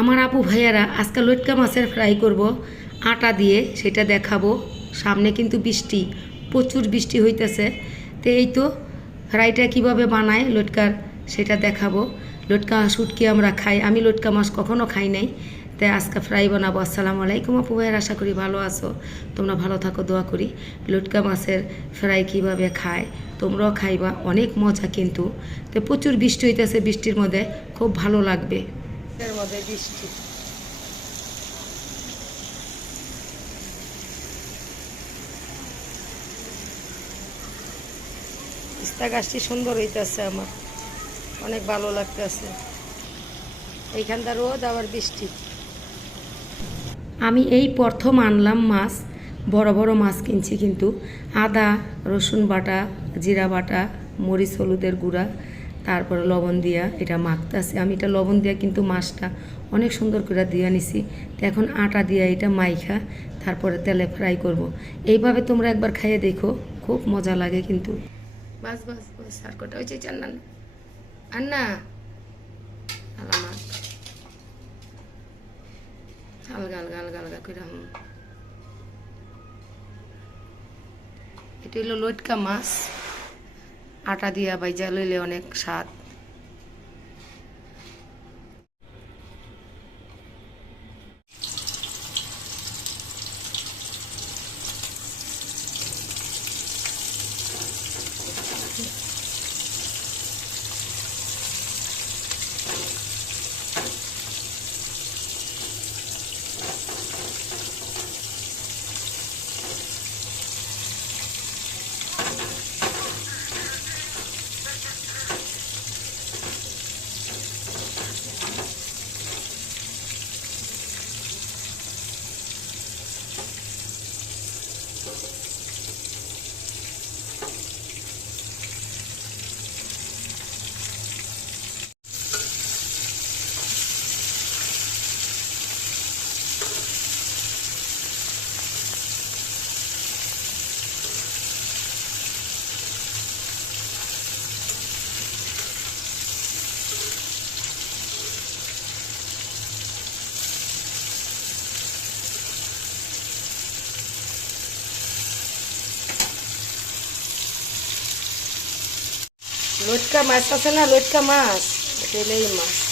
আমার আপু ভাইয়ারা আজকে লটকা মাছের ফ্রাই করব, আটা দিয়ে সেটা দেখাবো। সামনে কিন্তু বৃষ্টি, প্রচুর বৃষ্টি হইতেছে। তো এই তো ফ্রাইটা কীভাবে বানায় লটকার সেটা দেখাবো। লটকা শুটকি আমরা খাই, আমি লটকা মাছ কখনো খাই নাই। তাই আজকে ফ্রাই বানাবো। আসসালামু আলাইকুম আপু ভাইয়ের, আশা করি ভালো আছো। তোমরা ভালো থাকো, দোয়া করি। লটকা মাছের ফ্রাই কীভাবে খায়, তোমরাও খাইবা, অনেক মজা কিন্তু। তো প্রচুর বৃষ্টি হইতেছে বৃষ্টির মধ্যে, খুব ভালো লাগবে। এর মধ্যে বৃষ্টি। গাছটি সুন্দর হইতেছে আমার। অনেক ভালো লাগতেছে। এইখানটা রোদ, আবার বৃষ্টি। আমি এই প্রথম আনলাম মাছ, বড় বড় মাছ কিনছি কিন্তু। আদা, রসুন বাটা, জিরা বাটা, মরিচ হলুদের গুঁড়া তারপরে লবণ দিয়া এটা মাখতেছে। আমি এটা লবণ দিয়া কিন্তু মাছটা অনেক সুন্দর করে দিয়ে নিছি। তো এখন আটা দিয়া এটা মাইখা তারপরে তেলে ফ্রাই করব। এইভাবে তোমরা একবার খাইয়ে দেখো, খুব মজা লাগে কিন্তু। বাস বাস বাস, আর কটা? হয়েছে চান্নান আন্না। আলামাত আলগা আলগা আলগা আলগা করে এটা হলো লটকা মাছ। আটা দিয়া বাইজা লইলে অনেক স্বাদ। লটকা মাছ আছে না লটকা মাছ এটা হলো এই মাছ